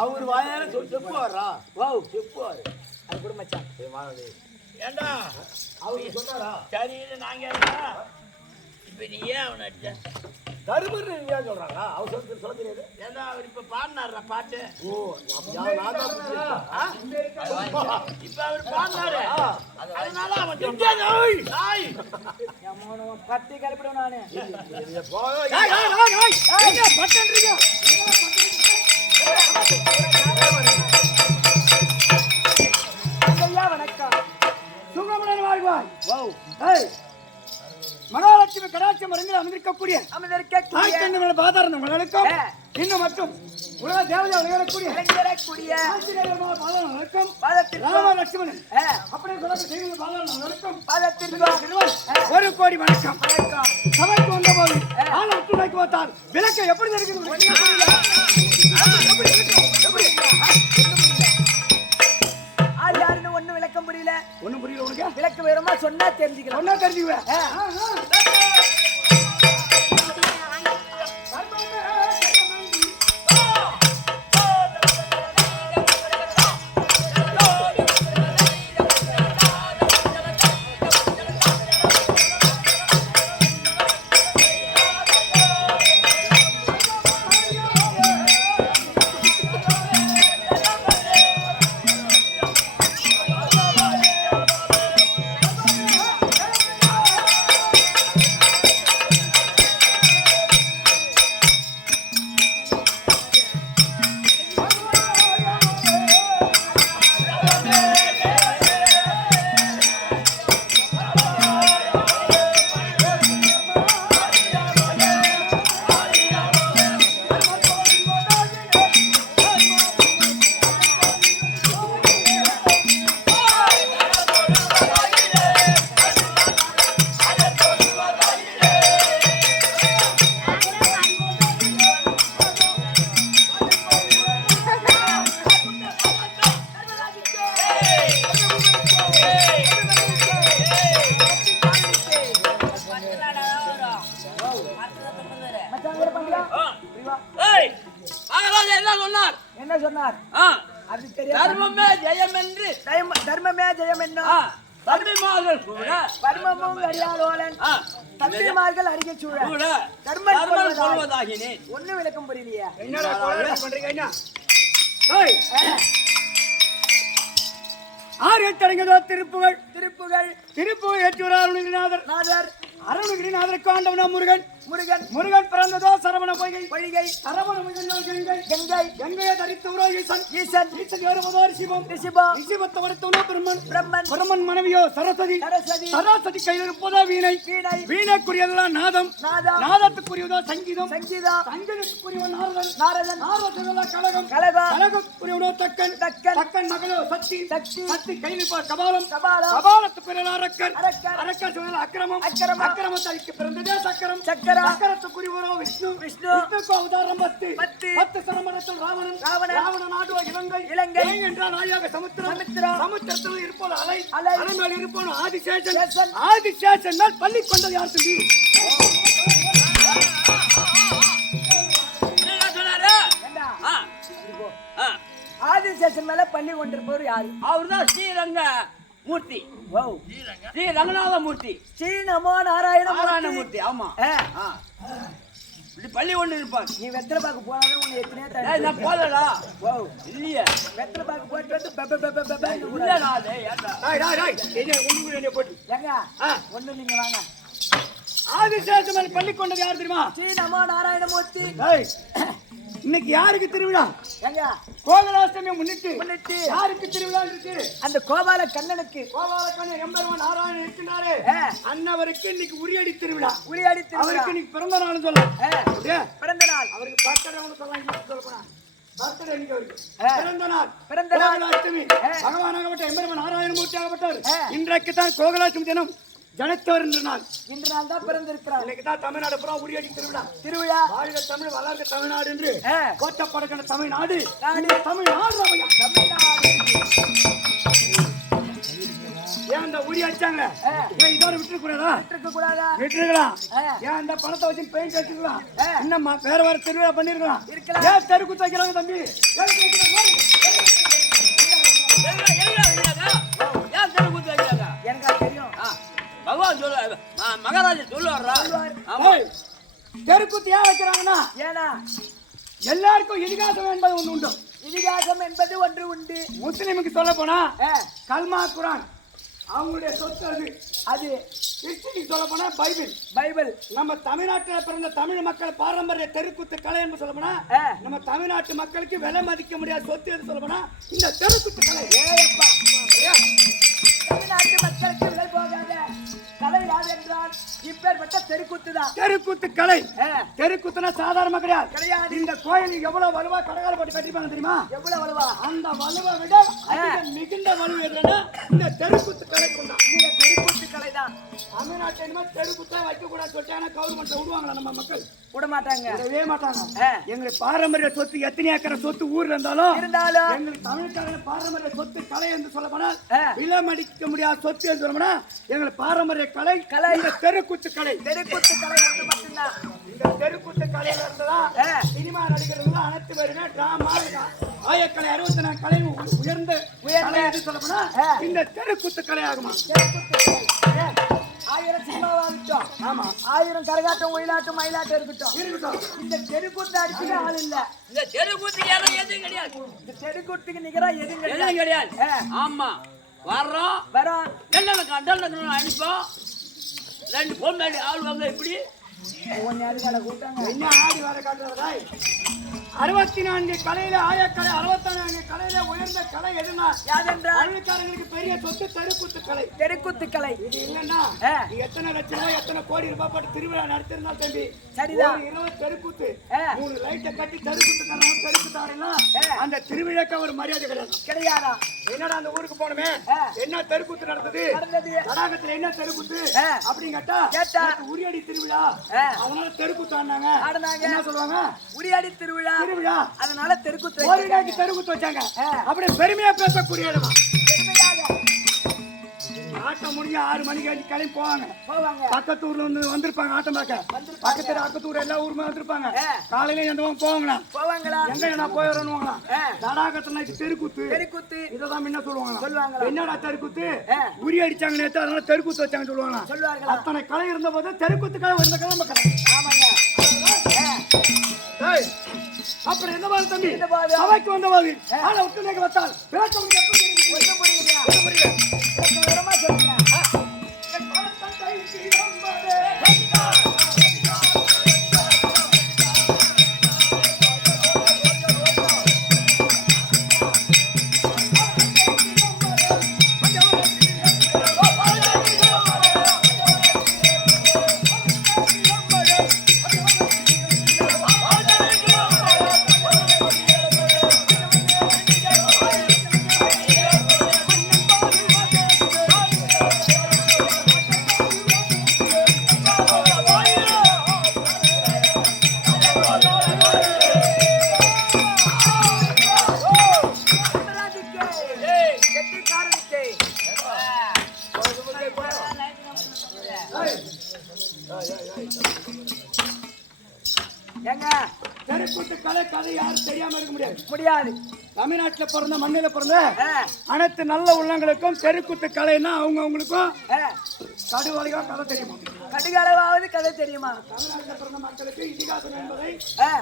அவர் வாயால செப்புவாரா செப்புவாரு அது கூட மச்சான் ஏண்டா அவரு சொன்னாரா சரி நாங்க இப்ப நீ ஏன் அவனை அடிச்ச தருமர் ஏன் சொல்றாங்க அவர் சொல்ல தெரியாது ஏண்டா அவர் இப்ப பாடினார்ற பாட்டு ஓ இப்ப அவர் பாடினாரு அதனால அவன் பத்தி கிளப்பிடும் நானு வணக்கம் சுகமுடன் வாழ்வாய் மகாலட்சுமி கடாட்சியம் அறிஞர் அமர்ந்திருக்கக்கூடிய பாதாரங்களுக்கும் இன்னும் மற்றும் உலக தேவதை விளையாடக்கூடிய ராமலட்சுமணன் அப்படி ஒரு கோடி வணக்கம் சபைக்கு வந்த போது ஒத்துழைக்கு பார்த்தால் விளக்கை எப்படி இருக்குது ஒண்ணும் விளக்க முடியல ஒண்ணும் புரியல உனக்கு விளக்க வேறமா சொன்னா தெரிஞ்சுக்கலாம் சொன்னா தெரிஞ்சுக்குவேன் என்ன சொன்னார் அது தெரியாது தர்மமே ஜெயம் என்று தர்மமே ஜெயம் என்ன தம்பிமார்கள் கூட பர்மமும் அறியாதோலன் தம்பிமார்கள் அறிய சூழ தர்மம் கொள்வதாகினேன் ஒண்ணு விளக்கம் புரியலையா என்னடா பண்றீங்க ஆறு எட்டடங்கதோ திருப்புகள் ஏற்றுவரார் அருணகிரிநாதர் அருணகிரிநாதருக்கு ஆண்டவனா முருகன் பிறந்ததோ சரவண பொய்கை சரவண கங்கையை தரித்தவரோ ஈசன் ஏறுவதோ ரிஷிபத்தை வடுத்தவனோ பிரம்மன் மனைவியோ சரஸ்வதி கையில் இருப்பதோ வீணைக்குரியதெல்லாம் நாதத்துக்குரியதோ சங்கீதம் சங்கீதத்துக்குரியவோ நாரதன் கலகத்துக்குரியவனோ தக்கன் மகளோ சக்தி கையில் கபாலத்துக்குரிய அரக்கன் அக்கிரமம் அக்கிரமத்தளிக்கு பிறந்ததே சக்கரத்துக்குரியவரோ விஷ்ணு அவதாரம் 10 சரமணத்தில் ராவணன் ஆடுவ இலங்கை என்றால் நாயாக சமுத்திரத்தில் இருப்போம் அலை மேல் இருப்போம் ஆதிசேஷன் மேல் பள்ளி கொண்டது யார் சொல்லி ஆதிசேஷன் மேல பள்ளி கொண்டிருப்பவர் யாரு அவர்தான் ஸ்ரீரங்க மூர்த்தி ஸ்ரீ ரங்கநாத மூர்த்தி ஸ்ரீ நமோ நாராயணமூர்த்தி ஆமா பள்ளி ஒண்ணு இருப்பார் நீ வெத்தலை பாக்கு போனாலும் உன்னை எத்தனையா நான் போலடா இல்லையே வெத்தலை பாக்கு போட்டு ஒண்ணு நீங்க வாங்க ஆதிசேஷன் மேல் பள்ளி கொண்டது யார் தெரியுமா ஸ்ரீ நமோ நாராயணமூர்த்தி இன்னைக்கு யாருக்கு திருவிழா எங்க கோகுலாஷ்டமி முன்னிட்டு யாருக்கு திருவிழா இருக்கு அந்த கோபால கண்ணனுக்கு எம்பெருமான் நாராயணன் இருக்கின்றாரே அன்னவருக்கு இன்னைக்கு உரியடி திருவிழா அவருக்கு இன்னைக்கு பிறந்த நாள் சொல்ல பிறந்த நாள் அவருக்கு பிறந்த நாள் அஷ்டமி பகவானாகப்பட்ட எம்பெருமான் நாராயணமூர்த்தி ஆகப்பட்டார் இன்றைக்கு தான் கோகுலாஷ்டமி தினம் ஜனத்தவர் இன்று நாள் தான் பிறந்திருக்கிறார் இன்னைக்கு தான் தமிழ்நாடு புறா உரியடி திருவிழா வாழ்க தமிழ் வளர்க தமிழ்நாடு என்று கோட்டப்படக்கிற தமிழ்நாடு ஏன் அந்த உரி அடிச்சாங்க ஏன் இதோட விட்டுருக்க கூடாதா? இருக்க கூடாதா? விட்டுருக்கலாம். ஏன் அந்த பணத்தை வச்சு பெயிண்ட் வச்சுக்கலாம்? இன்னும் வேற வேற திருவிழா பண்ணிருக்கலாம். இருக்கலாம். ஏன் தெருக்கூத்து வைக்கிறாங்க தம்பி? ஏன் தெருக்கூத்து வைக்கிறாங்க? எனக்கு அது தெரியும். பகவான் சொல்ல மகாராஜா சொல்லுவாரா? ஏய், தெருக்கூத்து ஏன் வைக்கிறாங்கன்னா ஏனா எல்லாருக்கும் இதிகாசம் என்பது ஒண்ணு உண்டு. இதிகாசம் என்பது ஒன்று உண்டு. முஸ்லிமுக்கு சொல்ல போனா கல்மா குரான் அவங்களுடைய சொத்து அது. அது கிறிஸ்டினுக்கு சொல்ல போனா பைபிள். பைபிள். நம்ம தமிழ்நாட்டில் பிறந்த தமிழ் மக்கள் பாரம்பரிய தெருக்கூத்து கலை என்று சொல்ல போனா நம்ம தமிழ்நாட்டு மக்களுக்கு விலை மதிக்க முடியாத சொத்து என்று சொல்ல போனா இந்த தெருக்கூத்து கலை. ஏப்பா தமிழ்நாட்டு மக்களுக்கு விலை போகாத கலை யார் என்றால் இப்பேற்பட்ட தெருக்கூத்து தான். தெருக்கூத்து கலை. தெருக்கூத்துனா சாதாரண கிடையாது. இந்த கோயில் எவ்வளவு வலுவா கடகால போட்டு கட்டிப்பாங்க தெரியுமா? எவ்வளவு வலுவா? அந்த வலுவை விட மிகுந்த வலு எதுனா இந்த தெருக்கூத்து கலை கொண்டா. இந்த தெருக்கூத்து கலை தான். தமிழ்நாட்டில் இனிமே தெருக்கூத்தா வைக்க கூடாது சொல்லிட்டாங்க. கவர்மெண்ட் விடுவாங்களா? நம்ம மக்கள் விட மாட்டாங்க. விடவே மாட்டாங்க. எங்களுக்கு பாரம்பரிய சொத்து எத்தனை ஏக்கர் சொத்து ஊர்ல இருந்தாலும் எங்களுக்கு தமிழ்காரங்க பாரம்பரிய சொத்து கலை என்று சொல்ல போனால் விலை மதிக்க முடியாத சொத்து என்று சொல்ல போனா எங்களுக்கு பாரம்பரிய கலை இந்த தெருக்கூத்து கலை. தெருக்கூத்து கலை வந்து மட்டும்தான். இந்த தெருக்கூத்து கலையில இருந்துதான் சினிமா நடிகர்கள் அனைத்து பேருமே டிராமா ஆயக்கலை 64 கலை உயர்ந்த கலை என்று சொல்ல போனா இந்த தெருக்கூத்து கலை ஆகுமா? 1000 சினிமாவா இருக்கட்டும். ஆமா. 1000 கரகாட்டம் ஒயிலாட்டம் மயிலாட்டம் இருக்கட்டும். இந்த தெருக்கூத்து அடிச்சுக்க ஆள் இல்ல. இந்த தெருக்கூத்துக்கு எதுவும் கிடையாது. இந்த தெருக்கூத்துக்கு நிகரா எதுவும் கிடையாது. ஆமா வர்றோம் கண்டன அனுப்போம். 2 பொண்ணு ஆளுவாங்க. இப்படி என்ன ஆடி வர காட்டுறதா? 64 கலையில ஆயக்கலை 64 கலையில உயர்ந்த கலை எதுனா தமிழ்காரங்களுக்கு பெரிய சொத்து தெருக்கூத்து கலை. தெருக்கூத்து கலை இது இல்லன்னா எத்தனை லட்சம் ரூபாய் எத்தனை கோடி ரூபாய் போட்டு திருவிழா நடத்திருந்தா தம்பி சரிதான். 20 தெருக்கூத்து 3 லைட்டை கட்டி தெருக்கூத்துக்காரன் தெருக்கூத்தாடுனா அந்த திருவிழாக்கு ஒரு மரியாதை கிடையாதா? என்னடா அந்த ஊருக்கு போனமே என்ன தெருக்கூத்து நடந்தது? தடாகத்துல என்ன தெருக்கூத்து அப்படின்னு கேட்டா உரியடி திருவிழா அதனால தெருக்கூத்து ஆடினாங்க. என்ன சொல்லுவாங்க? உரியடி திருவிழா. அதனால தெருக்கூத்து ஒரு நாளைக்கு தெருக்கூத்து வச்சாங்க. அப்படியே பெருமையா பேசக்கூடிய இடமா ஆட்டம் முடிஞ்ச 6 மணிக்கு கிளம்பி போவாங்க. பக்கத்து ஊர்ல வந்து வந்திருப்பாங்க ஆட்டம் பார்க்க. பக்கத்து ஊர் எல்லா ஊருமே வந்திருப்பாங்க. காலையில எந்த போவாங்களா எங்க நான் போய் வரணுவாங்களா? தடாகத்துல தெருக்கூத்து இததான் முன்ன சொல்லுவாங்க. என்னடா தெருக்கூத்து? உரி அடிச்சாங்க நேத்து அதனால தெருக்கூத்து வச்சாங்க சொல்லுவாங்க. அத்தனை கலை இருந்த போது தெருக்கூத்து கலை இருந்த கலை மக்கள். அப்புறம் என்ன பாரு தம்பி சபைக்கு வந்த போது ஆளை விட்டு நீங்க வந்தால் பேச முடியல. தெருக்கூத்து கலை கதை யாரும் தெரியாம இருக்க முடியாது. தமிழ்நாட்டுல பிறந்த மண்ணில பிறந்த அனைத்து நல்ல உள்ளங்களுக்கும் தெருக்கூத்து கலைன்னா அவங்களுக்கும் கடுவலையா கதை தெரியுமா? கடுகளவாவது கதை தெரியுமா? தமிழ்நாட்டுல பிறந்த மக்களுக்கு இதிகாசம் என்பதை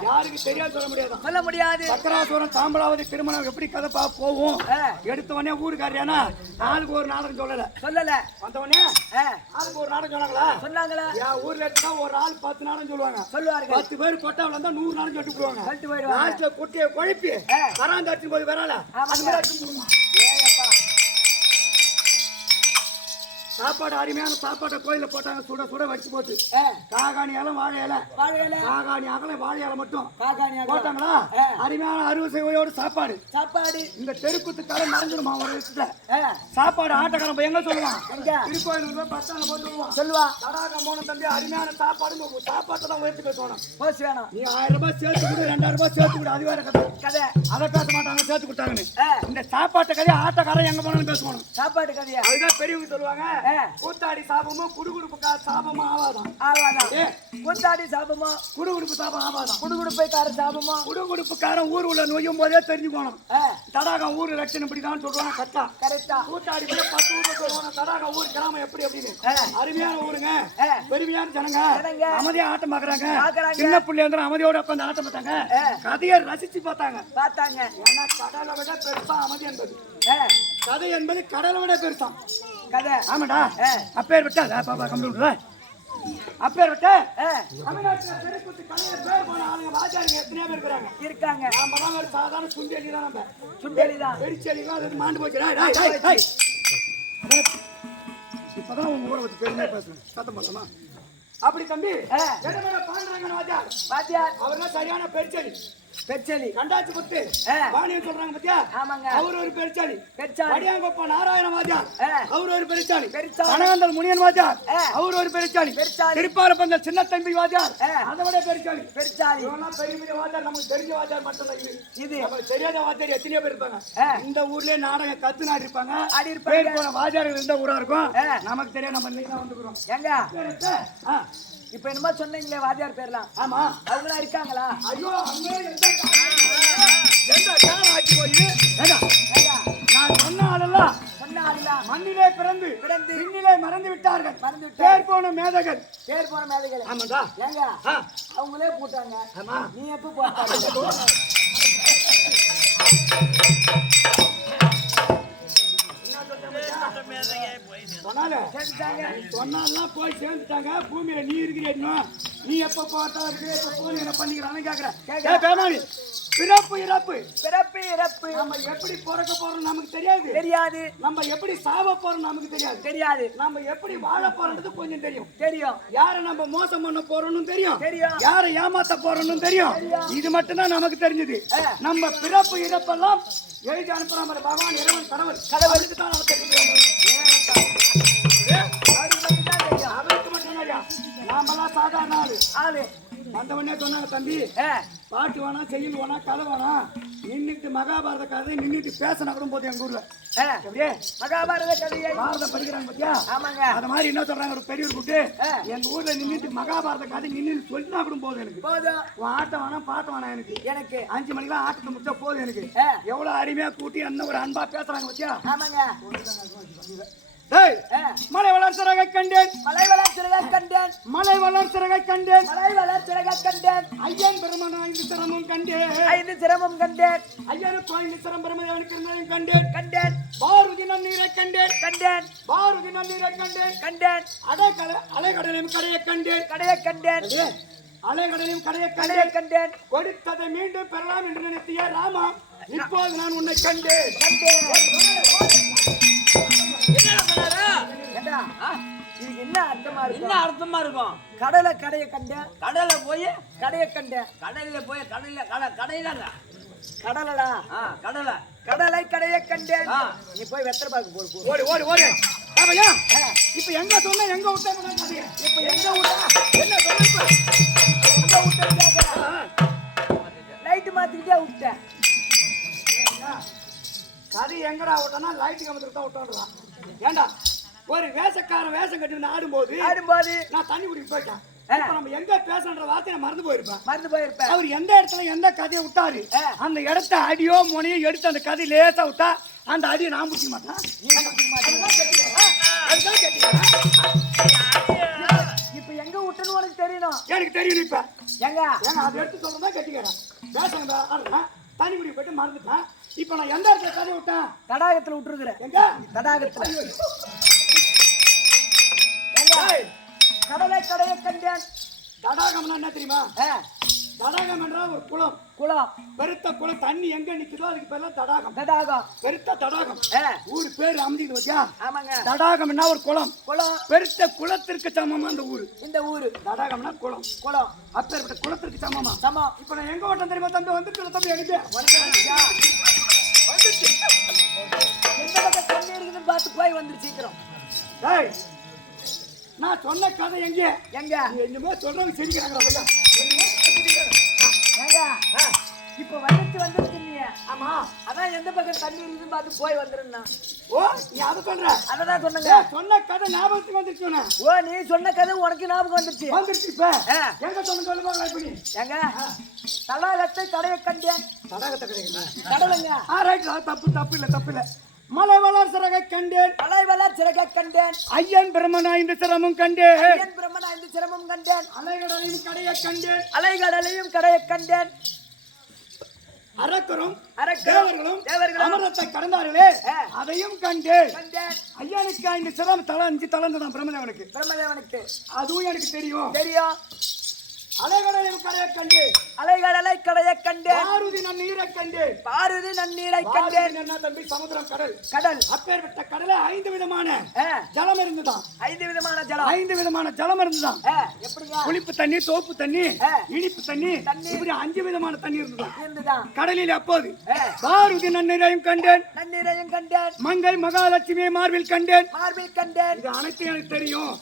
யாருக்கு தெரியாது சொல்ல முடியாது. சக்கராசுரம் சாம்பலாவதி திருமணம் எப்படி கதை போகும்? எடுத்த உடனே ஊருக்காரியானா ஆளுக்கு ஒரு நாடகம் சொல்லல. வந்த உடனே ஆளுக்கு ஒரு நாடகம் சொன்னாங்களா? என் ஊர்ல எடுத்தா ஒரு ஆள் 10 நாடகம் சொல்லுவாங்க. 10 பேர் கொட்டாவில் இருந்தா 100 நாடகம் சொல்லிட்டு போடுவாங்க. லாஸ்ட்ல கொட்டிய குழப்பி வராந்தாச்சு போது வரல. சாப்பாடு அருமையான சாப்பாட்டை கோயில போட்டாங்க, சுட சுட வச்சு போட்டு காகாணி இலை வாழை இலை காகாணி அகல வாழை இலை மட்டும் போட்டாங்களா, அருமையான அறுவை சுவையோடு சாப்பாடு. இந்த தெருக்குத்துக்கால மறந்துடுமா ஒரு விஷயத்துல சாப்பாடு ஆட்டக்காரன் எங்க சொல்லுவான், திருக்கோயிலுக்கு பஸ்டாண்ட போட்டு சொல்லுவான் தடாகம் போன தம்பி அருமையான சாப்பாடு, சாப்பாட்டை தான் உயர்த்தி பேசணும். நீ 1000 ரூபாய் சேர்த்து கொடு, 2000 ரூபாய் சேர்த்து கொடு, அது வேற கதை. அதை பேச மாட்டாங்க, சேர்த்து கொடுத்தாங்கன்னு. இந்த சாப்பாட்டு கதையை ஆட்டக்காரன் எங்க போனாலும் பேசணும். சாப்பாட்டு கதையா அதுதான் பெரியவங்க சொல்லுவாங்க, கூத்தாடி சாபமும் குடுகுடுப்பு சாபமும் ஆவாதான். கூத்தாடி சாபமா குடுகுடுப்பு சாபம் ஆவாதான். குடுகுடுப்பைக்கார சாபமா குடுகுடுப்புக்காரன் ஊர் உள்ள நோயும் போதே தெரிஞ்சுக்கணும். தடாகம் ஊர் லட்சணம் இப்படிதான் சொல்லுவாங்க. கரெக்டா கூத்தாடி 10 ஊர்ல சொல்லுவாங்க தடாகம் ஊர் கிராமம் எப்படி அப்படின்னு. அருமையான ஊருங்க, பெருமையான ஜனங்க, அமைதியா ஆட்டம் பாக்குறாங்க. சின்ன பிள்ளை வந்து அமைதியோட உட்காந்து ஆட்டம் பார்த்தாங்க, கதையை ரசிச்சு பார்த்தாங்க. ஏன்னா கடலை விட பெருசா அமைதி என்பது, கதை என்பது கடலை விட பெருசா கதை. ஆமாடா அப்பேர் விட்டா பாப்பா கம்ப்யூட்டர் அப்பேர் விட்ட தமிழ்நாட்டுல தெருக்கூத்து கலையில பேர் போன ஆளுங்க வாஜாருங்க எத்தனையோ பேர் இருக்காங்க. நாம தான் ஒரு சாதாரண சுண்டேலி தான், நம்ம சுண்டேலி தான், பெரிச்சேலி தான். அது மாண்டு போச்சு. இப்பதான் உங்க ஊரை பத்தி பெருமையா பேசுறேன், சத்தம் போடலாமா? அப்படி தம்பி பாண்டாங்க வாத்தியார் அவர்லாம் சரியான பெருச்சேலி கண்டாச்சு குத்து வாணியம் சொல்றாங்க பத்தியா. அவர் ஒரு பெருச்சாலி. வடியாங்கொப்ப நாராயண வாத்தியார் அவர் ஒரு பெருச்சாலி. கனகந்தல் முனியன் வாத்தியார் அவர் ஒரு பெருச்சாலி. திருப்பாரப்பந்தல் சின்ன தம்பி வாத்தியார் அதை விட பெருச்சாலி. பெரிய பெரிய வாத்தியார் நமக்கு தெரிஞ்ச வாத்தியார் மட்டும் தான் இது. நமக்கு தெரியாத வாத்தியார் எத்தனையோ பேர் இருப்பாங்க. இந்த ஊர்லயே நாடகம் கத்து நாடி இருப்பாங்க, பேர் போன வாத்தியார்கள் இருந்த ஊரா இருக்கும். நமக்கு தெரியாது, நம்ம இன்னைக்கு தான் வந்துக்கிறோம். எங்க இப்ப என்னமா சொன்னீங்களே வாத்தியார் பேர்லாம், ஆமா அவங்களா இருக்காங்களா? ஐயோ நான் சொன்ன ஆளெல்லாம் மண்ணிலே பிறந்து விண்ணிலே மறந்து விட்டார்கள். பேர் போன மேதைகள். ஆமாடா ஏங்க அவங்களே போட்டாங்க. ஆமா நீ எப்ப போட்டாங்க? சொன்னாலாம் போய் சேர்ந்துட்டாங்க. பூமியில நீ இருக்கிற நீ எப்ப பார்த்தா இருக்கு பண்ணிக்கிறான்னு கேக்குற. பிறப்பு இறப்பு நம்ம எப்படி பிறக்க போறோம் நமக்கு தெரியாது. நம்ம எப்படி சாவ போறோம் நமக்கு தெரியாது. நம்ம எப்படி வாழ போறது கொஞ்சம் தெரியும். யாரை நம்ம மோசம் பண்ண போறோம்னு தெரியும், யாரை ஏமாத்த போறோம்னு தெரியும். இது மட்டும் தான் நமக்கு தெரிஞ்சது. நம்ம பிறப்பு இறப்பெல்லாம் எழுதி அனுப்புறாம பகவான் இறைவன் கடவுளுக்கு தான் நம்ம தெரிஞ்சுக்கிறோம். அவருக்கு மட்டும் நாமெல்லாம் சாதாரண ஆளு. வந்தவனே சொன்னாங்க தம்பி பாட்டு வேணா செய்யல் வேணா கதை வேணா நின்றுட்டு மகாபாரத கதை நின்றுட்டு பேசினா கூட போது எங்க ஊர்ல மகாபாரத கதையை பாரதம் படிக்கிறாங்க பத்தியா. ஆமாங்க அது மாதிரி என்ன சொல்றாங்க, ஒரு பெரியவர் கூட்டு எங்க ஊர்ல நின்றுட்டு மகாபாரத கதை நின்று சொல்லினா கூட போதும். எனக்கு போதும் ஆட்டம் வேணாம் பாட்டு வேணாம். எனக்கு 5 மணிக்கெல்லாம் ஆட்டத்தை முடிச்சா போதும். எனக்கு எவ்வளவு அருமையா கூட்டி என்ன ஒரு அன்பா பேசுறாங்க பத்தியா. ஆமாங்க மலை வளர்ச்சிறகை கண்டேன் ஐயன் பெருமன் 5 சிரமம் கண்டேன் ஐயனுக்கு 5 சிரம் பெருமனுக்கு கண்டேன் பாரதி நன்னீரை கண்டேன் அலைகடலையும் கடையை கண்டேன் கொடுத்ததை மீண்டும் பெறலாம் என்று நினைத்திய ராமா, இப்போது நான் உன்னை கண்டேன். என்ன அர்த்தமா இருக்கும்? கடையை கண்டேன், கடலை போய் கடையை கண்டேன், கடல்ல போய் கடலடா கடலை கடையை கண்டேன். நீ போய் வெத்தலை பாக்கு போடு. ஓடு இப்ப எங்க சொன்ன எங்க விட்ட இப்ப எங்க லைட் மாத்திக்கிட்டே விட்டேன். கதை எங்கடா விட்டனா லைட் கம்பத்துக்கு தான் விட்டோன்றான். ஏண்டா ஒரு வேஷக்காரன் வேஷம் கட்டி ஆடும்போது நான் தண்ணி குடிக்க போயிட்டேன். நம்ம எங்க பேசன்ற வார்த்தையை மறந்து போயிருப்பேன். அவர் எந்த இடத்துல எந்த கதையை விட்டாரு அந்த இடத்த அடியோ முனையோ எடுத்து அந்த கதை லேசா விட்டா அந்த அடியை நான் பிடிக்க மாட்டேன். இப்ப எங்க விட்டுன்னு உனக்கு தெரியணும். எனக்கு தெரியும். இப்ப எங்க அதை எடுத்து சொல்றதா கட்டிக்கிறேன். பேசுங்க தண்ணி குடிக்க போயிட்டு மறந்துட்டேன். இப்ப நான் எந்த இடத்துல கதை விட்டேன்? தடாகத்துல விட்டுருக்கிறேன். எங்க தடாகத்துல கடலை கடையை கண்டேன். தடாகம்னா என்ன தெரியுமா? தடாகம் என்றால் ஒரு குளம். குளம். பெருத்த குளம். தண்ணி எங்க நிக்குதோ அதுக்கு பேர் தடாகம். தடாகம். பெருத்த தடாகம். ஊர் பேர் அமைஞ்சது வச்சா. ஆமாங்க. தடாகம்னா ஒரு குளம். குளம். பெருத்த குளத்திற்கு சமமா அந்த ஊரு. இந்த ஊரு. தடாகம்னா குளம். குளம். அப்பேற்பட்ட குளத்திற்கு சமமா. சமம். இப்ப நான் எங்க ஓட்டம் தெரியுமா தம்பி வந்துட்டு தம்பி எனக்கு வந்துச்சு. எந்த பக்கம் தண்ணி இருக்குதுன்னு பார்த்து போய் வந்துரு சீக்கிரம். டேய், நான் சொன்ன கதை எங்க எங்க என்னமோ சொல்றவங்க சிரிக்கிறாங்க. இப்ப வந்துருச்சு நீ. ஆமா, அதான் எந்த பக்கம் தண்ணி இருக்குதுன்னு பார்த்து போய் வந்துருன்னா. ஓ நீ அதை சொல்ற? அததான் சொன்னங்க. சொன்ன கதை ஞாபகத்துக்கு வந்துருச்சு. ஓ நீ சொன்ன கதை உனக்கு ஞாபகம் வந்துருச்சு. வந்துருச்சு. இப்ப எங்க சொல்லுங்க இப்படி எங்க தடாகத்தை கடைய கண்டேன். தடாகத்தை கிடைக்குங்க கடலுங்க. ரைட். தப்பு இல்ல. மலை வளர் சிறகை கண்டேன். மலை வளர் சிறகை கண்டேன். ஐயன் பிரம்மனா இந்த சிரமம் கண்டேன். ஐயன் பிரம்மனா இந்த சிரமம் கண்டேன். அலைகடலையும் கடைய கண்டேன். அலைகடலையும் கடைய கண்டேன். அரக்கரும் தேவர்களும் அமரத்தை கடந்தார்களே அதையும் கண்டேன். ஐயனுக்கு இந்த சிரமம் தலை 5 தலந்துதான் பிரம்மதேவனுக்கு. அதுவும் எனக்கு தெரியும். அலைகடலையும் கடைய கண்டேன். அலைகடலை கடைய கண்டேன். பாரதி நன்னீரை கண்டேன். பாரதி நன்னீரை கண்டேன். தம்பி சமுத்திரம் கடல். கடல். அப்பேற்பட்ட கடலை 5 விதமான ஜலம் இருந்துதான். 5 விதமான ஜலம். 5 விதமான ஜலம் இருந்துதான். எப்படிங்க? புளிப்பு தண்ணி, தோப்பு தண்ணி, இனிப்பு தண்ணி, இப்படி 5 விதமான தண்ணி இருந்துதான் கடலில். அப்போது பாரதி நன்னீரையும் கண்டேன். நன்னீரையும் கண்டேன். மங்கை மகாலட்சுமியை மார்பில் கண்டேன். மார்பில் கண்டேன். இது அனைத்தும் எனக்கு தெரியும்.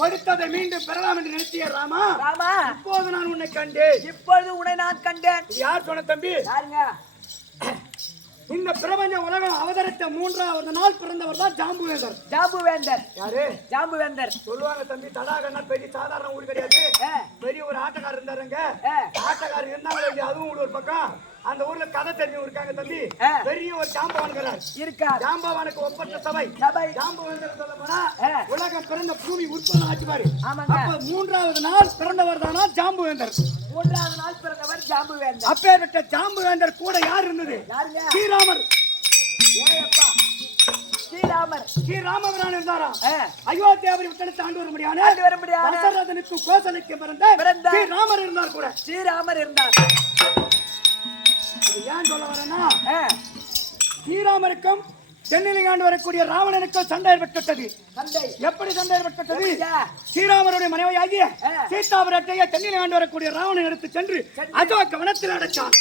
கொடுத்ததை மீண்டும் பெறலாம் என்று நினைத்திய ராமா. ராமா, இப்போது நான் உன்னை கண்டேன். இப்பொழுது உன்னை நான் கண்டேன். யார் சொன்ன தம்பி? யாருங்க? இந்த பிரபஞ்ச உலகம் அவதரித்த 3வது நாள் பிறந்தவர் தான் ஜாம்புவேந்தர். ஜாம்புவேந்தர். யாரு? ஜாம்புவேந்தர். சொல்லுவாங்க தம்பி, தடாகன்னா பெரிய சாதாரண ஊர் கிடையாது. பெரிய ஒரு ஆட்டக்காரர் இருந்தாருங்க. ஆட்டக்காரர் இருந்தாங்க. அதுவும் ஒரு பக்கம். அந்த ஊர்ல கதை தெரிஞ்சவங்க இருக்காங்க தம்பி. பெரிய ஒரு ஜாம்பவான் இருக்கா. ஜாம்பவானுக்கு ஒப்பற்ற சபை. ஜாம்பவேந்தர் சொல்ல போனா உலகம் பிறந்த பூமி உற்பத்தி ஆச்சு பாரு. அப்ப 3வது நாள் பிறந்தவர் தானா ஜாம்புவேந்தர். 3வது நாள் பிறந்தவர் ஜாம்புவேந்தர். அப்பேற்பட்ட ஜாம்புவேந்தர் கூட யார் இருந்தது? ஸ்ரீராமர். ஏப்பா, ஸ்ரீராமபிரான் இருந்தாரா? அயோத்தியாவை விட்டு ஆண்டு வர முடியாது. தசரதனுக்கு கோசலைக்கு பிறந்த ஸ்ரீராமர் இருந்தார். கூட ஸ்ரீராமர் இருந்தார். ஏன் சொல்ல வரேன்னா, ஸ்ரீராமருக்கும் தென்னிலிங்காண்டு வரக்கூடிய ராவணனுக்கும் சண்டை ஏற்பட்டது. எப்படி சண்டை ஏற்பட்டது? ஸ்ரீராமருடைய மனைவியாகிய சீதாபுரத்தையே தென்னிலிங்காண்டு வரக்கூடிய ராவணன் எடுத்து சென்று அசோக வனத்தில் அடைச்சான்.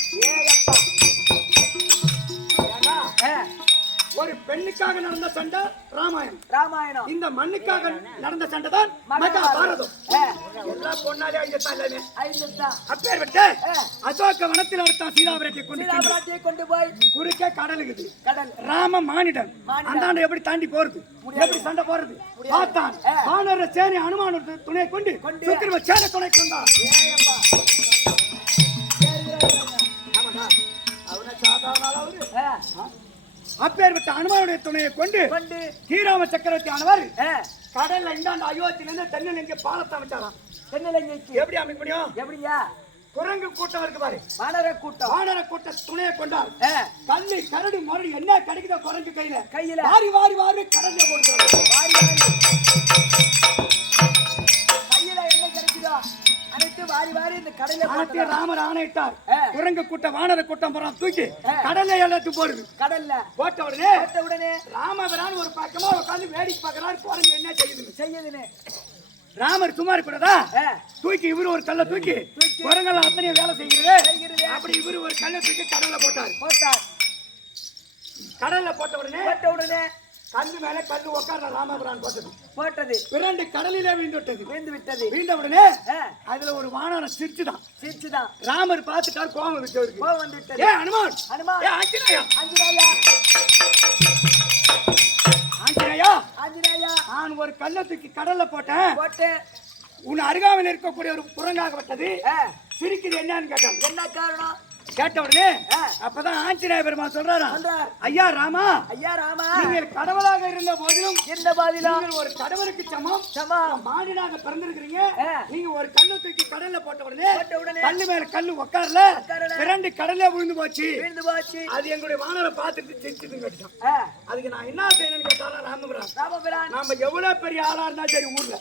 ஒரு பெண்ணுக்காக நடந்த சண்டை ராமாயணம். இந்த மண்ணுக்காக நடந்த சண்டை தான் மகாபாரதம். எல்லாம் பொண்ணாலே அப்பேற்பட்ட அசோக வனத்தில் அடைத்தான் சீதாபுரத்தை கொண்டு போய். குறுக்கே கடல் இருக்குது. ராம மானிடன் அந்தாண்ட எப்படி தாண்டி போறது, எப்படி சண்டை போறது பார்த்தான். வானர சேனை அனுமான துணை கொண்டு சுக்கிரவ சேனை துணை கொண்டான். அப்பேற்பட்ட அனுமானுடைய துணையை கொண்டு ஸ்ரீராம சக்கரவர்த்தி ஆனவர் கடல்ல இந்தாண்ட அயோத்தியிலிருந்து தென்னிலங்கை பாலத்தை அமைச்சாராம். தென்னிலங்கைக்கு எப்படி அமைக்க முடியும்? எப்படியா? குரங்கு கூட்டம் இருக்கு பாரு. வானர கூட்டம் துணையை கொண்டார். கல்லு கரடு மறுபடி என்ன கிடைக்குதோ குரங்கு கையில வாரி வாரி வாரி கடல்ல போட்டு கையில என்ன கிடைக்குதோ அனைத்து வாரி வாரி இந்த கடல்ல போட்டு ராமர் ஆணையிட்டார். குரங்கு கூட்டம் வானர கூட்டம் போறான் தூக்கி கடல்ல எல்லாத்தையும் போடுது. கடல்ல போட்ட உடனே ராமபிரான் ஒரு பக்கமா உட்கார்ந்து வேடிக்கை பார்க்கறாரு. குரங்கு என்ன செய்யுதுன்னு. ராமர் சுமார் கூடதா தூக்கி இவரு ஒரு கல்ல தூக்கி குரங்கெல்லாம் அத்தனையும் வேலை செய்கிறது. அப்படி இவரு ஒரு கல்ல தூக்கி கடல்ல போட்டார். கடல்ல போட்ட உடனே கல்லு மேல கல்லு உட்கார்ந்த ராமபிரான் போட்டது 2 கடலிலே வீழ்ந்து விட்டது. வீழ்ந்த உடனே அதுல ஒரு வானரம் சிரிச்சுதான். ராமர் பார்த்துட்டார். கோபம் வந்துட்டு ஏ அனுமான், ஏ ஆஞ்சநேயா, நான் ஒரு கல்லை தூக்கி கடல்ல போட்டேன். உன் அருகாமையில் இருக்கக்கூடிய ஒரு குரங்காக விட்டது. சிரிக்குது என்னன்னு கேட்டான். என்ன காரணம்? கேட்ட உடனே அப்பதான் ஆஞ்சநேய பெருமான் சொல்றாரா, சொல்றார். ஐயா ராமா, ஐயா ராமா, நீங்கள் கடவுளாக இருந்த போதிலும் நீங்கள் ஒரு கடவுளுக்கு சமம் சமம் மானிடாக பிறந்திருக்கிறீங்க. ஆ. நீங்க ஒரு கல்லை தூக்கி கடல்ல போட்ட உடனே உடனே கல்லு மேல கல்லு உட்காரல, இரண்டு கடல்ல விழுந்து போச்சு. விழுந்து போச்சு. அது எங்களுடைய வானரை பார்த்துட்டு சிரிச்சுதுன்னு கேட்டான். ஆ, அதுக்கு நான் என்ன செய்யணும்னு கேட்டாலும் ராமபிரான், ராமபிரான் நாம எவ்வளவு பெரிய ஆளா இருந்தாலும் சரி ஊர்ல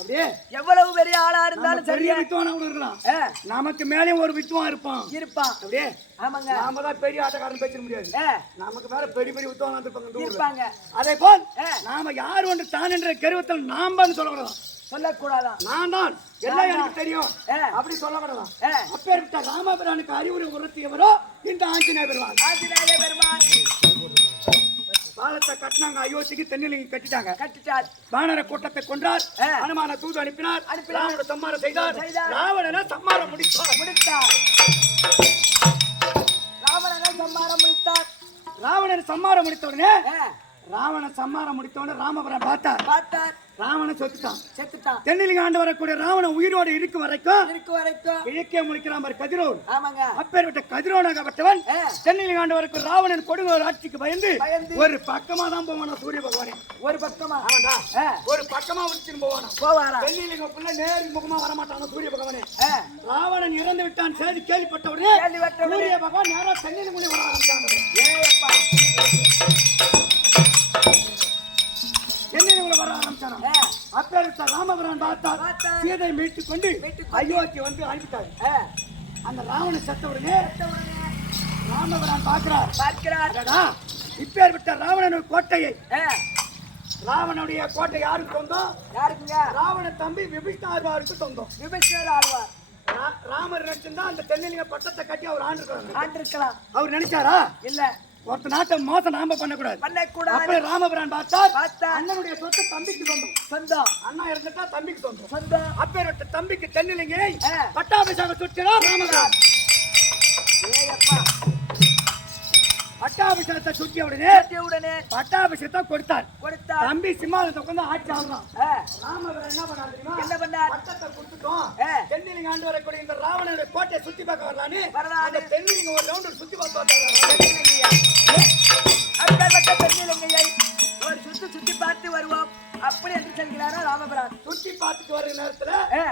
அப்படியே எவ்வளவு பெரிய ஆளா இருந்தாலும் பெரிய சரியா வித்துவானா கூட இருக்கலாம், ஆ, நமக்கு மேலேயும் ஒரு வித்துவான் இருப்பான். இருப்பான். அப்படியே ஆமாங்க. நாம தான் பெரிய ஆட்டக்காரன் பேச முடியாது, ஆ, நமக்கு மேல பெரிய பெரிய வித்துவானா இருப்பாங்க இந்த ஊர்ல. இருப்பாங்க. அதே போல் ஆ. நாம யார் ஒன்று தான் என்ற கருவத்தில் நாம்பான்னு சொல்லக்கூடாது. சொல்லக்கூடாதான். நான் தான் எல்லாம் எனக்கு தெரியும் ஆ. அப்படி சொல்லக்கூடாது. ஆ. அப்பேற்பட்ட ராமபிரானுக்கு அறிவுரை உணர்த்தியவரோ இந்த ஆஞ்சநேய பெருமாள். ஆஞ்சநேய பெருமான் பாலத்தை கட்டினாங்க, அயோத்திக்கு தென்னிலிங்க கட்டிட்டாங்க. கட்டிட்டார். வானர கூட்டத்தை கொன்றார். ஆ. அனுமான தூது அனுப்பினார். அனுப்பினார். ராவண சம்மாரம் செய்தார். செய்தார். ராவணனை சம்மாரம் முடித்தார். முடித்தார். ராவணனை சம்மாரம் முடித்தார். ராவணன் சம்மாரம் முடித்த உடனே ஆ, ராவணன் சம்மாரம் முடித்த உடனே ராமபுரம் பார்த்தார். பார்த்தார். ராவணன் செத்துட்டான். செத்துட்டான். தென்னிலிங்க ஆண்டு வரக்கூடிய ராவணன் உயிரோடு இருக்கும் வரைக்கும் இருக்கு வரைக்கும் கிழக்கே முழிக்கிறான் பாரு கதிரோன். ஆமாங்க. அப்பேற்பட்ட கதிரோனாகப்பட்டவன் ஆ. தென்னிலிங்க ஆண்டு வரக்கூடிய ராவணன் கொடுங்கோல் ஆட்சிக்கு பயந்து பயந்து ஒரு பக்கமா தான் போவானா சூரிய பகவானே. ஒரு பக்கமா ஆமாண்டா, ஆ, ஒரு பக்கமா வச்சுன்னு போவானா. போவாரா. தென்னிலிங்க புள்ள நேருக்கு முகமா வரமாட்டானா சூரிய பகவானே. ஆ, ராவணன் இறந்து விட்டான் செய்தி கேள்விப்பட்ட உடனே கேள்விப்பட்ட உடனே சூரிய பகவான் நேரா தென்னிலிங்க வர ஆரம்பிச்சாங்க. ஏயப்பா. தென்னிலிங்க வர ஆரம்பிச்சானா. ஆ, அப்பேற்பட்ட ராமபுரான் பார்த்தார். பார்த்தார். சீதை மீட்டு கொண்டு மீட்டுக் அயோத்தி வந்து அனுப்பிட்டார். ஆ, அந்த ராவணன் செத்த உடனே உடனே ராமபுரான் பார்க்கிறார். பார்க்கிறார். அடடா, இப்பேற்பட்ட ராவணன் கோட்டையை, ஆ, ராவனுடைய கோட்டை யாருக்கு சொந்தம்? யாருக்குங்க? ராவண தம்பி விபீஷ்ணாருக்கு சொந்தம். விபீஷ்ணர் ஆழ்வார். ராமர் நினைச்சிருந்தா அந்த தென்னிலிங்க பட்டத்தை கட்டி அவர் ஆண்டிருக்காரு. ஆண்டிருக்கலாம். அவர் நினைச்சாரா? இல்ல, ஒருத்த நாட்டை மோசம் நாம பண்ணக்கூடாது. பண்ணக்கூடாது. அப்ப ராமபுரான் பார்த்தார். பார்த்தார். அண்ணனுடைய சொத்து தம்பிக்கு சொந்தம். சொந்தம். அண்ணா இருந்துட்டா தம்பிக்கு சொந்தம். சொந்தம். அப்பேற்பட்ட தம்பிக்கு தென்னிலிங்கை ஆ. பட்டாபிஷேகம் சுற்றினார் ராமபுரான். ஏயப்பா. பட்டாபிஷேகத்தை சுற்றிய உடனே உடனே பட்டாபிஷேகத்தை கொடுத்தார். கொடுத்தார். தம்பி சிம்மாசனத்தை உட்கார்ந்து ஆட்சி ஆடுறான். ஆ, ராமபுரம் என்ன பண்ணாரு தெரியுமா? என்ன பண்ணார்? பட்டத்தை கொடுத்துட்டோம். ஆ, தென்னிலிங்க ஆண்டு வரக்கூடிய இந்த ராவணனுடைய கோட்டையை சுத்தி பார்க்க வரலான்னு வரலான்னு. அந்த தென்னிலிங்க ஒரு ரவுண்ட் சுத்தி பார்த்து வந்தாங்க. தென்னிலங்கையா. அப்பேற்பட்ட தென்னிலங்கையை ஒரு சுத்தி பார்த்து வருவோம் அப்படி என்று சொல்கிறாரா ராமபிரான். சுத்தி பார்த்துட்டு வர நேரத்துல ஆ,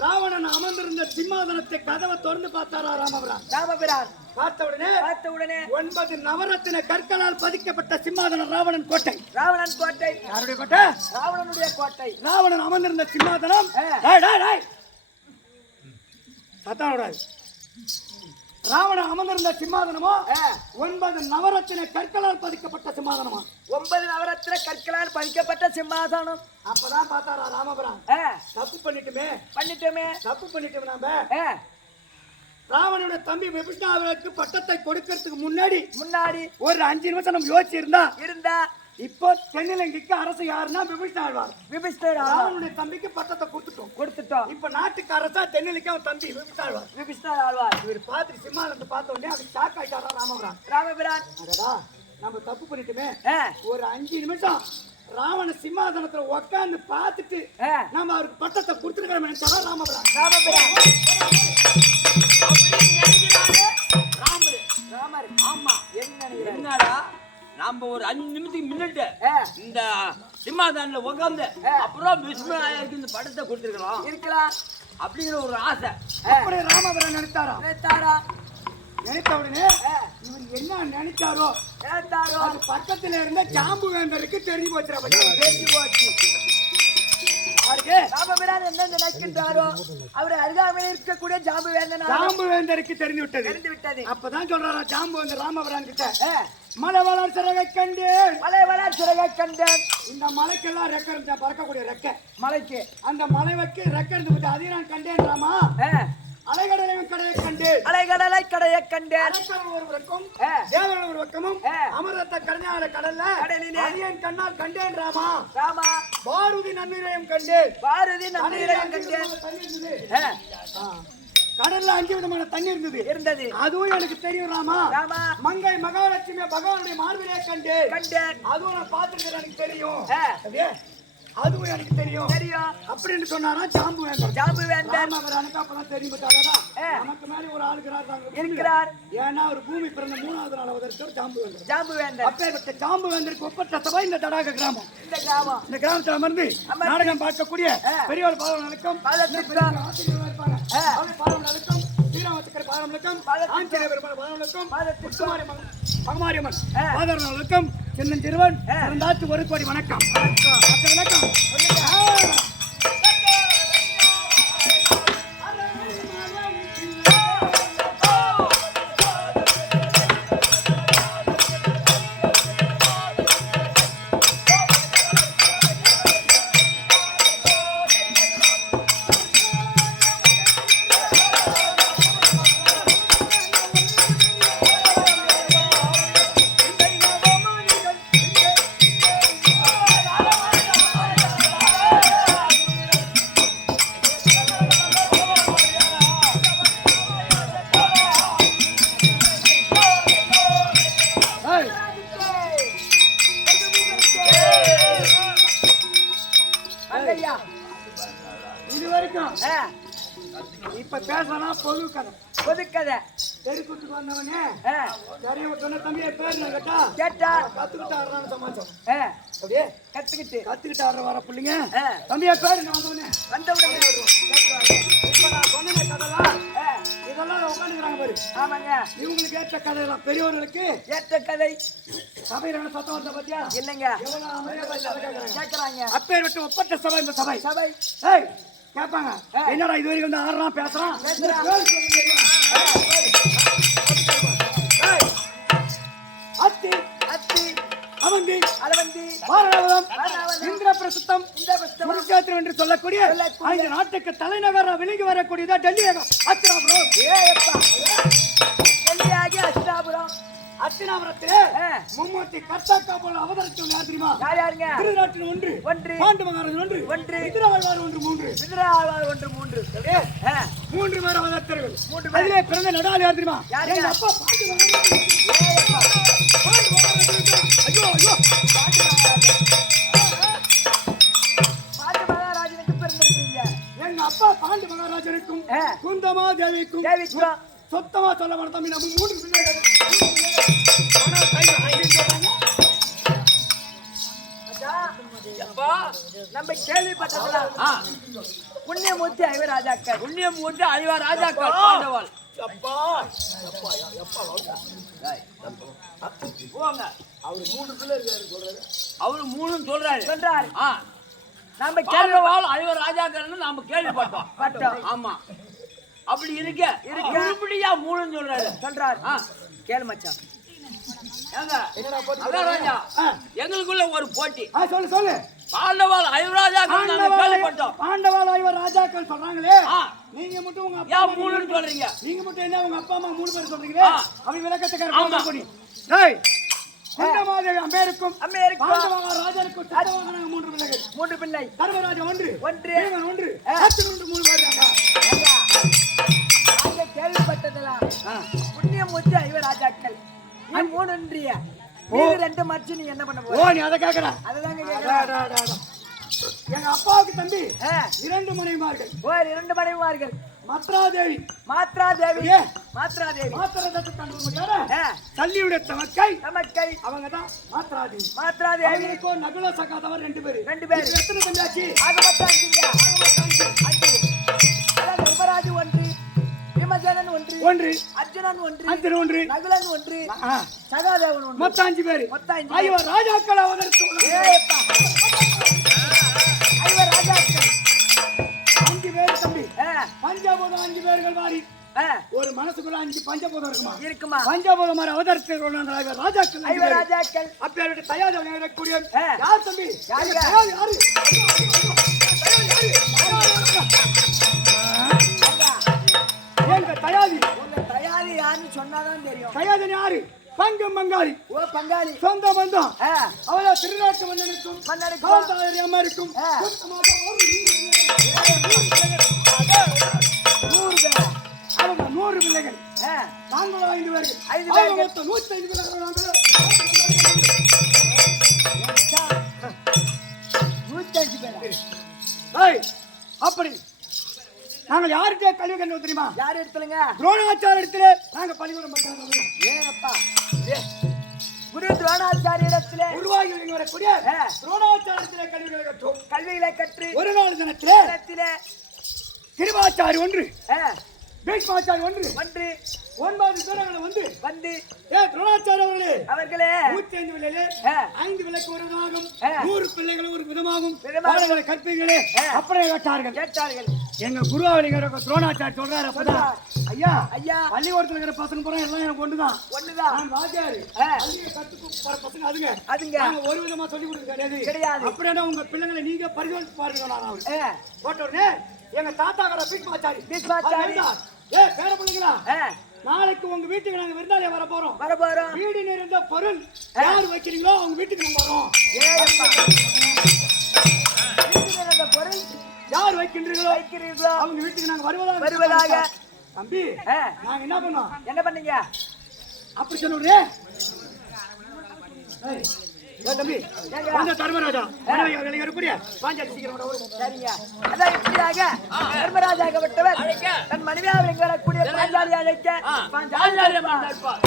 ராவணன் அமர்ந்திருந்த சிம்மாசனத்தை கதவை திறந்து பார்த்தாரா ராமபுரான். ராமபிரான் பார்த்த உடனே பார்த்த உடனே 9 நவரத்தின கற்களால் பதிக்கப்பட்ட சிம்மாசனம் ராவணன் கோட்டை. ராவணன் கோட்டை. யாருடைய கோட்டை? ராவணனுடைய கோட்டை. ராவணன் அமர்ந்திருந்த சிம்மாசனம். ஆ. டேய், டேய், டேய். சத்தம் விடாது. ராவணன் அமர்ந்திருந்த சிம்மாசனமோ ஆ, 9 நவரத்தின கற்களால் பதிக்கப்பட்ட சிம்மாசனமா. 9 நவரத்தின கற்களால் பதிக்கப்பட்ட சிம்மாசனம். அப்பதான் பார்த்தாரா ராமபுரான். ஆ, தப்பு பண்ணிட்டுமே, பண்ணிட்டோமே. தப்பு பண்ணிட்டோமே நாம. ஆ, ராவணோட தம்பி விபீஷ்ணாவிற்கு பட்டத்தை கொடுக்கறதுக்கு முன்னாடி முன்னாடி ஒரு 5 நிமிஷம் நம்ம யோசிச்சிருந்தா இருந்தா இப்போ தென்னிலங்கைக்கு அரசு யாருன்னா விபீஷ்ணாழ்வார். விபீஷ்ணர் ஆழ்வார். ராவணனுடைய தம்பிக்கு பட்டத்தை கொடுத்துட்டோம். கொடுத்துட்டோம். இப்ப நாட்டுக்கு அரசா தென்னிலங்கைக்கு அவன் தம்பி விபீஷ்ணாழ்வார். விபீஷ்ணர் ஆழ்வார். இவர் பார்த்து சிம்மாசனத்தை பார்த்த உடனே அது ஷாக் ஆயிட்டாரா ராமபுரான். ராமபிரான். அடடா, நம்ம தப்பு பண்ணிட்டுமே. ஆ, ஒரு 5 நிமிஷம் ராவண சிம்மாசனத்துல உட்கார்ந்து பார்த்துட்டு ஆ, நம்ம அவருக்கு பட்டத்தை கொடுத்துருக்கிறோம் நினைச்சாரா ராமபுரான். ராமபிரான். ராமரு. ராமர். ஆமா. என்ன நினைக்கிறார்? என்னடா நாம ஒரு 5 நிமிஷத்துக்கு முன்னாடி ஆ, இந்த சிம்மாதானில உட்காந்து அப்புறம் விஸ்வநாயகருக்கு இந்த படத்தை கொடுத்துருக்கலாம் இருக்கலாம். அப்படிங்கிற ஒரு ஆசை. அப்படி ராமபுரான் நினைத்தாரா? நினைத்தாரா? நினைத்த உடனே ஆ, இவர் என்ன நினைச்சாரோ நினைத்தாரோ? அது பக்கத்துல இருந்த ஜாம்பு வேந்தருக்கு தெரிஞ்சு போச்சுடா. தெரிஞ்சு போச்சு. யாருக்கு? ராமபிரான் என்ன நினைக்கின்றாரோ அவர் அருகாமையில் இருக்கக்கூடிய ஜாம்பு வேந்தனார் ஜாம்பு வேந்தருக்கு தெரிந்து விட்டது. தெரிந்து விட்டது. அப்பதான் சொல்றாரா ஜாம்பு வந்து ராமபுரான் கிட்ட, ஆ, மலை வளர் சிறகை கண்டேன். மலை வளர் சிறகை கண்டேன். இந்த மலைக்கெல்லாம் ரெக்க இருந்தா பறக்கக்கூடிய ரெக்க. மலைக்கு அந்த மலைக்கு ரெக்க இருந்து போச்சு. அதையும் நான் கண்டேன் ராமா. ஆ, அலைகடலையும் கடையை கண்டேன். அலைகடலை கடைய கண்டேன். அலைக்கடல் ஒரு பக்கம், ஆ, தேவர்கள் ஒரு பக்கமும், ஆ, அமரத்த கடனால கடல்ல கடலிலே அரியன் கண்ணால் கண்டேன் ராமா. ராமா. பாரதி நன்னீரையும் கண்டேன். பாரதி நன்னீரையும் அஞ்சு கண்டேன். விதமான தண்ணி இருந்தது. ஆ, கடல்ல 5 விதமான தண்ணி இருந்தது. இருந்தது. அதுவும் எனக்கு தெரியும் ராமா. ராமா. மங்கை மகாலட்சுமி பகவானுடைய மார்பிலே கண்டேன். கண்டேன். அதுவும் நான் பார்த்திருக்கிறேன், எனக்கு தெரியும். ஆ, அப்படியே அதுவும் எனக்கு தெரியும் தெரியும் அப்படின்னு சொன்னாரா ஜாம்பு வேண்டாம் ஜாம்பு வேண்டாம் எனக்கு அப்பதான் தெரியும் நமக்கு மேலே ஒரு ஆளுகிறார் இருக்கிறார் ஏன்னா ஒரு பூமி பிறந்த 3வது நாள் அவதற்கு ஜாம்பு வேண்டாம் ஜாம்பு வேண்டாம் அப்பேற்பட்ட ஜாம்பு வேந்தருக்கு ஒப்பற்ற சபை இந்த தடாக கிராமம் இந்த கிராமம் இந்த கிராமத்துல அமர்ந்து நாடகம் பார்க்கக்கூடிய பெரியவர் பாலம் நடக்கும் ஆசிரியர்கள் இருப்பாங்க அவங்க பாலம் நடக்கும் வீராமத்துக்கர் பாலம் நடக்கும் ஆஞ்சநேய பெருமாள் பாலம் நடக்கும் பகமாரியம்மன் ஆதரவு நடக்கும் சின்னன் சிறுவன் இரண்டாத்து ஒரு கோடி வணக்கம் வணக்கம் இப்ப பேசலாம் பொது கதை பொது கதை தெருக்கூத்துக்கு வந்தவனே நிறைய சொன்ன தம்பியை பேர் கேட்டா கேட்டா கத்துக்கிட்டு ஆடுறான்னு சமாச்சாரம் அப்படியே கத்துக்கிட்டு ஆடுற வர பிள்ளைங்க தம்பியா பேரு வந்தவனே வந்த உடனே இப்ப நான் சொன்ன கதைலாம் இதெல்லாம் உட்காந்துக்கிறாங்க பாரு ஆமாங்க இவங்களுக்கு ஏற்ற கதை தான் பெரியவர்களுக்கு ஏற்ற கதை சபையில சத்தம் வந்த பத்தியா இல்லைங்க கேட்கறாங்க அப்பேற்பட்ட ஒப்பற்ற சபை இந்த சபை சபை ஏய் கேட்பாங்க என்னடா இது வரைக்கும் வந்து ஆடுறான் பேசுறான் அத்தி அத்தி அவந்தி அளவந்தி பாரநாதம் இந்திரபிரசுத்தம் குருக்ஷேத்திரம் என்று சொல்லக்கூடிய 5 நாட்டுக்கு தலைநகர விலகி வரக்கூடியதா டெல்லி அத்திராபுரம் டெல்லியாகி அஷ்டாபுரம் அத்தினாபுரத்திலே மும்மூர்த்தி கர்த்தாக்கா போல அவதரித்தவங்க யார் தெரியுமா? யாருங்க? திருநாட்டின் ஒன்று பாண்டு மகாராஜன் ஒன்று விதிராழ்வார் ஒன்று 3 விதிராழ்வார் ஒன்று 3 3 பேர் அவதரித்தார்கள். அதிலே பிறந்த நடால் யார் தெரியுமா? எங்க அப்பா பாண்டு மகாராஜன். ஐயோ ஐயோ பாண்டு மகாராஜனுக்கு பிறந்திருக்கீங்க. எங்க அப்பா பாண்டு மகாராஜனுக்கும் குந்தமா தேவிக்கும் சொத்தமா சொல்ல மாட்டோம். நம்ம 3 பிள்ளைகள் நம்ம கேள்விப்பட்டதுலாம் புண்ணியமூர்த்தி ஐவராஜாக்கள் பாண்டவாள் அவரு 3 சொல்றாரு நம்ம பாண்டவாள் ஐவராஜாக்கள் நாம கேள்விப்பட்டோம். ஆமா அப்படி இருக்க எப்படியா 3 சொல்றாரு கேளு மச்சான். எங்களுக்குள்ள ஒரு போட்டி. சொல்லு. பாண்டவாள் ஐவராஜாக்கள் நாம கேள்விப்பட்டோம். பாண்டவாள் ஐவராஜாக்கள் சொல்றாங்களே, நீங்க மட்டும் உங்க அப்பா 3 சொல்றீங்க. நீங்க மட்டும் என்ன உங்க அப்பா அம்மா 3 பேர் சொல்றீங்களே, அப்படி விளக்கத்துக்கார பண்ணி. டேய் குந்தமாதேவி அம்பேருக்கும் பாண்டவா ராஜனுக்கும் சத்தமாக நாங்க 3 பிள்ளைகள். 3 பிள்ளை. தர்மராஜா ஒன்று தேவன் ஒன்று 3 பேர் நாங்க கேள்விப்பட்டதெல்லாம் புண்ணியமூர்த்தி ஐவராஜாக்கள் 3 ஒன்றிய 2 மச்சி நீ என்ன பண்ண போற? நீ அத கேக்குற? அததாங்க கேக்குறேன். எங்க அப்பாவுக்கு தம்பி 2 மனைவிமார்கள். 2 மனைவிமார்கள். மாத்ராதேவி மாத்ராதேவி தள்ளியுடைய தமக்கை அவங்க தான் மாத்ராதேவி. நகுல சகாதவர் 2 பேர். எத்தனை தம்பியாச்சு? தர்மராஜு ஒன்று, விமர்சனன் ஒன்று, அர்ஜுனன் ஒன்று, நகுலன் ஒன்று, சகாதேவன் ஒன்று. மொத்தம் 5 பேர். ஐயோ ராஜாக்கள் அவதரித்து 5 பேர் தம்பி. பஞ்சபூதம் 5 பேர்கள் மாறி ஒரு மனசுக்குள்ள 5 பஞ்சபூதம் இருக்குமா? பஞ்சபூதம் மாதிரி அவதரித்து ராஜாக்கள். அப்பேருடைய தயாரி வரக்கூடிய யார் தம்பி? யாரு? தயாரி யாருன்னு சொன்னாதான் தெரியும். தயாரி யாரு? பங்கம் பங்காளி. பங்காளி சொந்த பந்தம். அவள திருநாட்டு மன்னனுக்கும் அம்மா இருக்கும் 100 பிள்ளைகள். நாங்களும் 5 பேர்கள். மொத்தம் 105 பிள்ளைகள். 105 பேர். ஏய், அப்படி நாங்கள் யார்கிட்ட கல்வி கண்டோம் தெரியுமா? யார் இடத்துலங்க? துரோணாச்சார இடத்துல நாங்க பள்ளிக்கூடம் படிக்கிறோம். ஏங்கப்பா குரு துரோணாச்சாரிய இடத்துல உருவாகி வரக்கூடிய துரோணாச்சாரத்திலே கல்விகளை கற்றோம். கல்விகளை கற்று ஒரு நாள் தினத்திலே இடத்திலே கிருபாச்சாரி ஒன்று, ஆ, பீஷ்மாச்சாரி ஒன்று, ஒன்று 9 பேரங்களை வந்து வந்து துரோணாச்சாரி அவர்களே அவர்களே 105 விலையிலே ஆ, 5 விலைக்கு ஒரு விதமாகும், ஆ. 100 பிள்ளைகள் ஒரு விதமாகும் விதமாகும். பாடங்களை கற்பிங்களே அப்படியே கேட்டார்கள். கேட்டார்கள். எங்க குருவாவளிங்கிற துரோணாச்சாரி சொல்றாரு அப்பதான், ஐயா ஐயா பள்ளிக்கூடத்துல இருக்கிற பசங்க பூரா எல்லாம் எனக்கு ஒண்ணுதான். ஒண்ணுதான். நான் வாத்தியாரு. ஆ, பள்ளியை கத்துக்கு போற பசங்க அதுங்க. அதுங்க நாங்க ஒரு விதமா சொல்லி கொடுக்க கிடையாது. கிடையாது. அப்படியே உங்க பிள்ளைங்களை நீங்க பரிசோதிச்சு பாருங்க. நான் அவரு ஆ, போட்ட உடனே எங்க தாத்தாக்கார பீஷ்மாச்சாரி பீஷ்மாச்சாரி. பேர பிள்ளைங்களா, ஆ, நாளைக்கு உங்க வீட்டுக்கு நாங்க விருந்தாளியா வர போறோம். வர போறோம். வீடு நிறைந்த பொருள் யார் வைக்கிறீங்களோ அவங்க வீட்டுக்கு நம்ம வரோம். ஏப்பா வீட்டில் இருந்த பொருள் யார் வைக்கின்றீங்களோ வைக்கிறீர்களோ அவங்க வீட்டுக்கு நாங்க வருவதாக. தம்பி ஆ, நாங்க என்ன பண்ணோம்? என்ன பண்ணீங்க? அப்படி சொல்லுறேன். தம்பி அந்த தர்மராஜா இருக்கக்கூடிய பாஞ்சாலி சீக்கிரம் ஒரு சரிங்க. அதான் இப்படியாக தர்மராஜாகப்பட்டவர் தன் மனைவியாக வரக்கூடிய பாஞ்சாலியை அழைக்க பாஞ்சாலியம்மன் இருப்பார்.